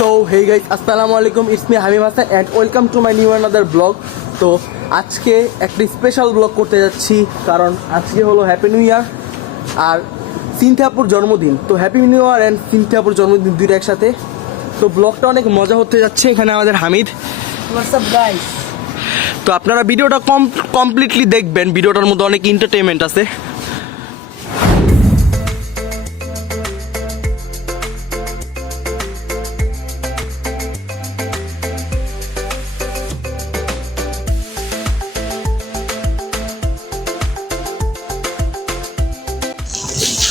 So hey guys, assalamu alaikum. It's me Hamim Hassan and welcome to my new another vlog. তো আজকে একটা special blog করতে যাচ্ছি কারণ আজকে হলো হ্যাপি নিউ ইয়ার আর সিনথিয়াপুর জন্মদিন। তো হ্যাপি নিউ ইয়ার অ্যান্ড সিনথিয়াপুর জন্মদিন দুইটা একসাথে। তো ব্লগটা অনেক মজা হতে যাচ্ছে। এখানে আমাদের হামিদ। What's up guys? তো আপনারা ভিডিওটা কমপ্লিটলি দেখবেন, ভিডিওটার মধ্যে অনেক এন্টারটেইনমেন্ট আছে।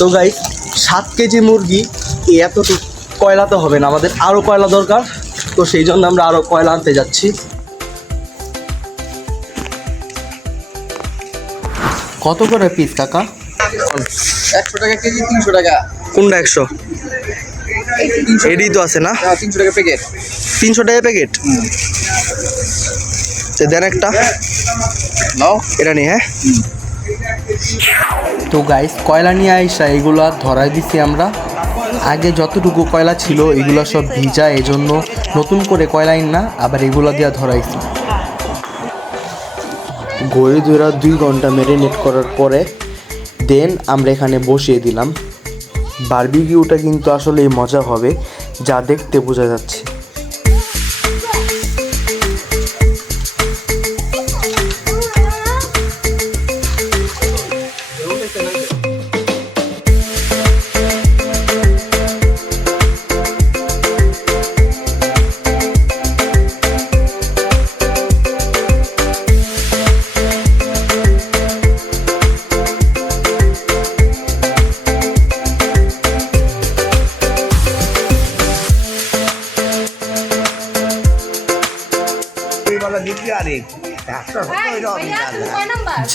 তো গাইস 7 কেজি মুরগি এতটুকু কয়লা তো হবে না, আমাদের আরও কয়লা দরকার। তো সেই জন্য আমরা আরও কয়লা আনতে যাচ্ছি। কত করে পিস কাকা? 100 টাকা কেজি, 300 টাকা। কোনটা 100? এডি তো আছে না? 300 টাকা প্যাকেট। 300 টাকা প্যাকেট। দেন একটা নাও এটা নিয়ে। হ্যাঁ তো গাইস কয়লা নিয়ে আইসা এগুলা ধরাই দিছি আমরা। আগে যতটুকু কয়লা ছিল এগুলো সব ভিজা, এজন্য নতুন করে কয়লা না আবার এগুলা দিয়ে ধরাইছি। ঘড়ি ধরা 2 ঘন্টা ম্যারিনেট করার পরে দেন আমরা এখানে বসিয়ে দিলাম। বারবিকিউটা কিন্তু আসলে মজা হবে, যা দেখতে বোঝা যাচ্ছে।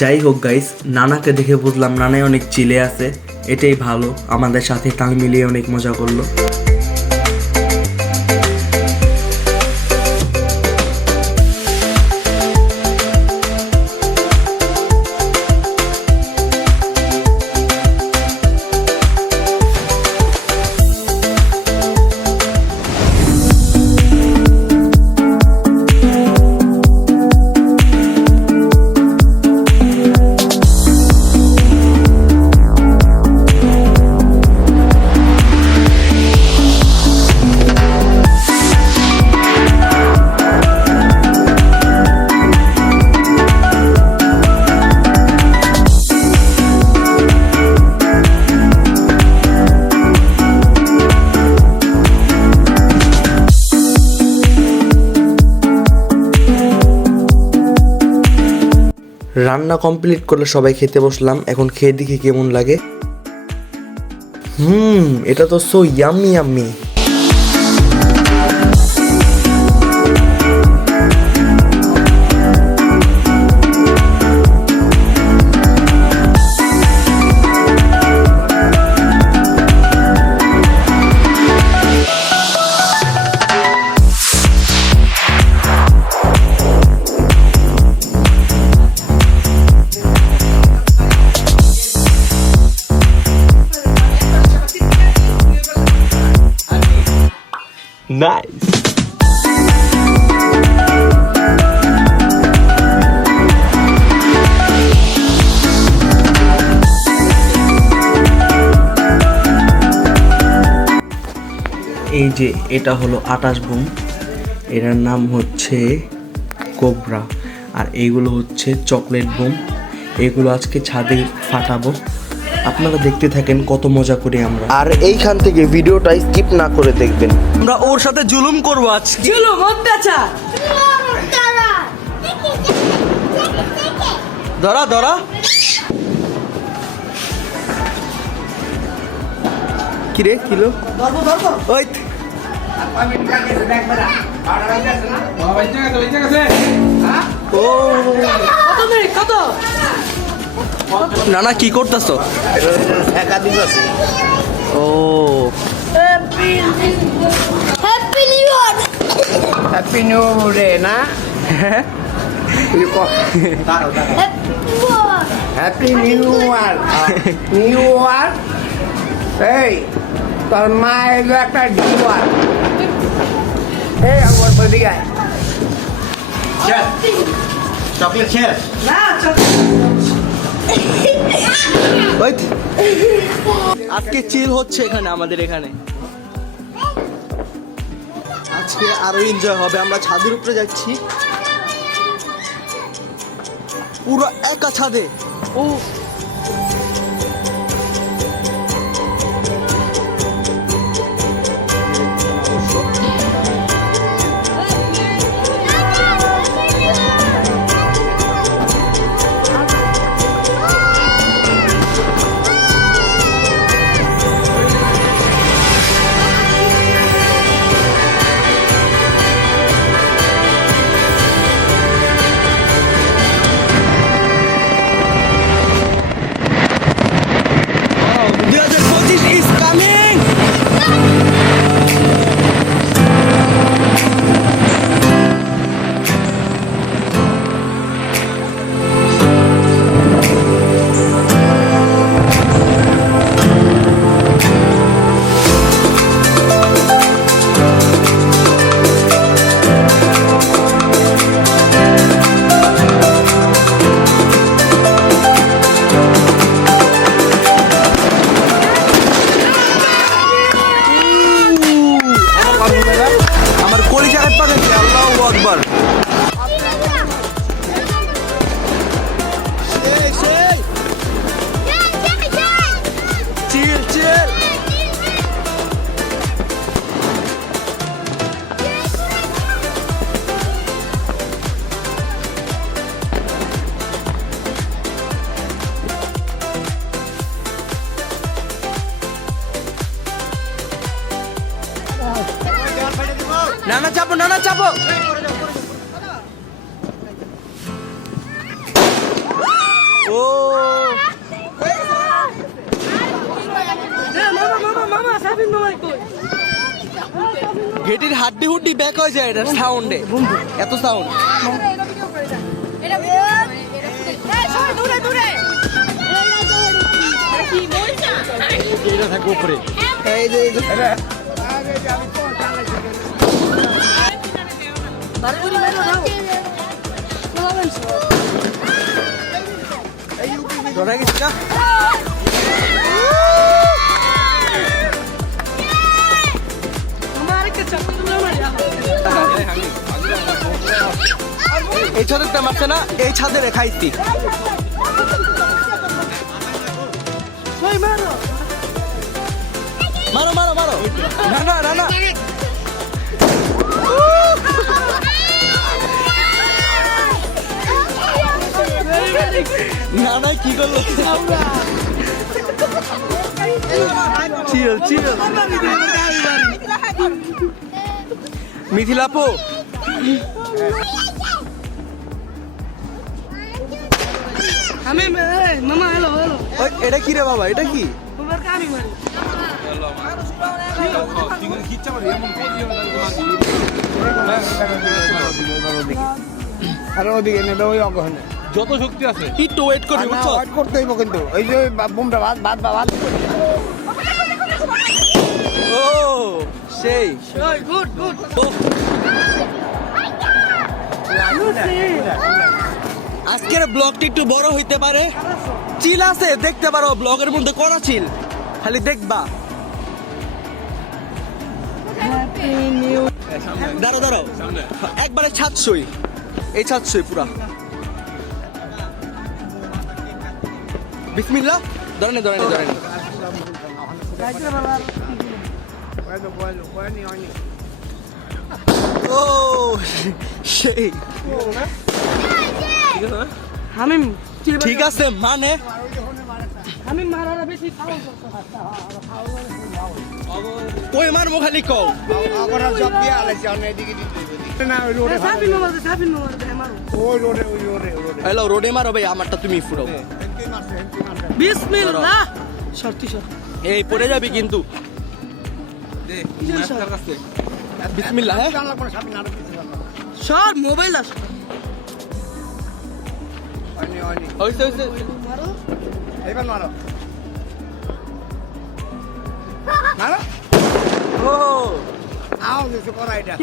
যাই হোক গাইস, নানাকে দেখে বুঝলাম নানাই অনেক চিলে আছে, এটাই ভালো। আমাদের সাথে তাল মিলিয়ে অনেক মজা করলো। রান্না কমপ্লিট করলে সবাই খেতে বসলাম। এখন খেয়ে দেখি কেমন লাগে। এটা তো সো ইয়াম্মি ইয়াম্মি। Nice. এই যে এটা হলো 28 বুম, এটার নাম হচ্ছে কোবরা। আর এইগুলো হচ্ছে চকলেট বুম। এগুলো আজকে ছাদে ফাটাবো, আপনারা দেখতে থাকেন কত মজা করি আমরা। আর এইখান থেকে ভিডিওটা স্কিপ না করে দেখবেন। আমরা ওর সাথে জুলুম করবো আজকে। জুলুম অত্যাচার। ধরা ধরা কিরে কিলো ওই কত নানা কি করতেছ? ও হ্যাপি নিউ ডে না? Happy new year. New year এই তোর মা এলো একটা ডিওয়ার ওইদিকে আয়। চকলেট শেষ। আজকে চিল হচ্ছে এখানে আমাদের এখানে। আজকে আরো এনজয় হবে। আমরা ছাদের উপরে যাচ্ছি, পুরো একা ছাদে। ও is coming. আমার কলিজা কাট পাঠাচ্ছি। আল্লাহু আকবার। চিল চিল। নানা চাপো, নানা চাপো। ও ঘেটির হাড্ডি হুড্ডি ব্যাক হয়ে যায় এটা সাউন্ডে, এত সাউন্ড। ধরা গেছি না? এই ছাদেরটা মারছে না, এই ছাদের খাইছি। মারো মারো মারো। না না না না, না না কি করলো? চিল চিল। মিথিলাপু মামা হ্যালো হ্যালো এটা কি রে বাবা, এটা কি? তোমার কামি মারি আর ওদিকে নেবে ওই অগহনে যত শক্তি আছে একটু ওয়েট করবি, বুঝছো? ওয়াইট করতে হইব কিন্তু ওই যে বোমটা বাদ বাদ বাদ ও সেই গুড গুড আজকের ব্লগটি একটু বড় হইতে পারে। চিল আছে, দেখতে পারো ব্লগের মধ্যে করা চিল, খালি দেখবা। দাঁড়াও দাঁড়াও, একবারে ছাদছই, এই ছাদছই পুরা। বিসমিল্লাহ। ধরেনি ধরেনি ধরেনি। ও সেই হামিম ঠিক আছে মানে হামিম মারার বেশি ফাউল কই মারবো খালি কও। অগরা জব দিয়া আলাইছে অন্য এদিকে দিতে না ওই রোডে সাবিন মারো মারো ওই রোডে ওই রোডে ওই রোডে হ্যালো রোডে মারো ভাই, আমারটা তুমি ফুরাও। বিসমিল্লাহ শর্তি শর্ত এই পড়ে যাবি কিন্তু। বিসমিল্লাহ। হ্যাঁ জানলা কোন সামনে আরো কিছু জানলা সর মোবাইল আস অনি অনি হইছে হইছে। মারো এবার মারো মারো ও আওয়াজ হচ্ছে কড়াইটা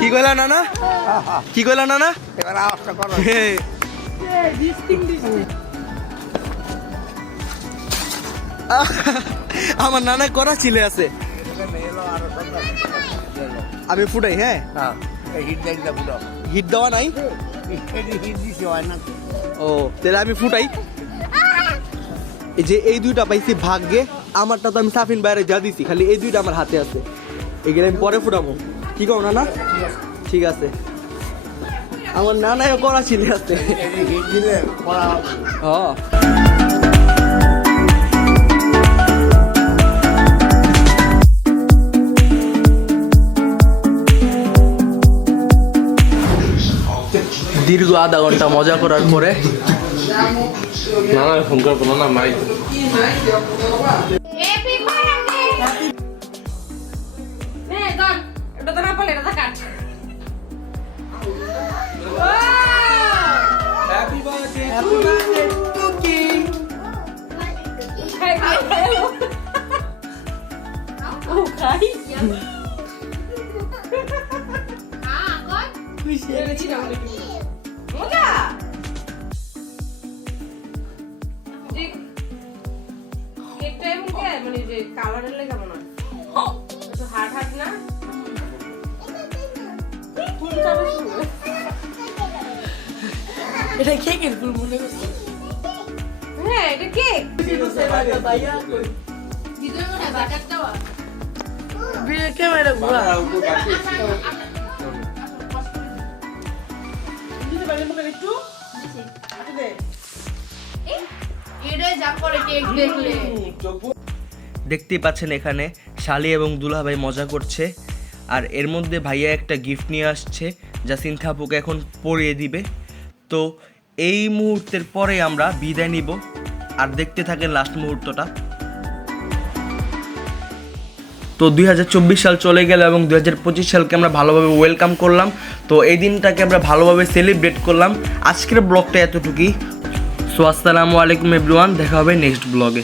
কি কইলা নানা কি কইলা নানা এবার আওয়াজটা করো আমার নানা করা ছিলে আছে আমি ফুটাই হ্যাঁ হিট দেখলে বুঝো হিট দেওয়া নাই হিট দিছে হয় না ও তাহলে আমি ফুটাই এই যে এই দুইটা পাইছি ভাগ্যে আমারটা তো আমি সাফিন বাইরে যা দিছি খালি এই দুইটা আমার হাতে আছে এগুলো আমি পরে ফুটাবো কি কও নানা ঠিক আছে আমার নানাও করা ছিল আছে হিট দিলে কড়া হ্যাঁ দীর্ঘ আধা ঘন্টা মজা করার পরে নানা ফোন করবো না Mike Happy birthday! Nih, Don. Udah kenapa lihat tekan? Happy birthday cookie Oh, guys. Ah, Kon? Enggak. কেকটা এমন কে মানে যে কালারের লাগে কেমন হয় একটু হার্ড হার্ড না কোন চাবে শুরু এটা কেকের ফুল মনে করছি হ্যাঁ এটা কেক বিয়ে ক্যামেরা ঘোরা দেখতেই পাচ্ছেন এখানে শালি এবং দুলাভাই মজা করছে আর এর মধ্যে ভাইয়া একটা গিফট নিয়ে আসছে যা সিনথাপুকে এখন পরিয়ে দিবে তো এই মুহূর্তের পরে আমরা বিদায় নিব আর দেখতে থাকেন লাস্ট মুহূর্তটা তো 2024 সাল চলে গেল এবং 2025 সালকে আমরা ভালোভাবে ওয়েলকাম করলাম তো এই দিনটাকে আমরা ভালোভাবে সেলিব্রেট করলাম আজকের ব্লগটা এতটুকুই সো আসসালামু আলাইকুম এভরিওয়ান দেখা হবে নেক্সট ব্লগে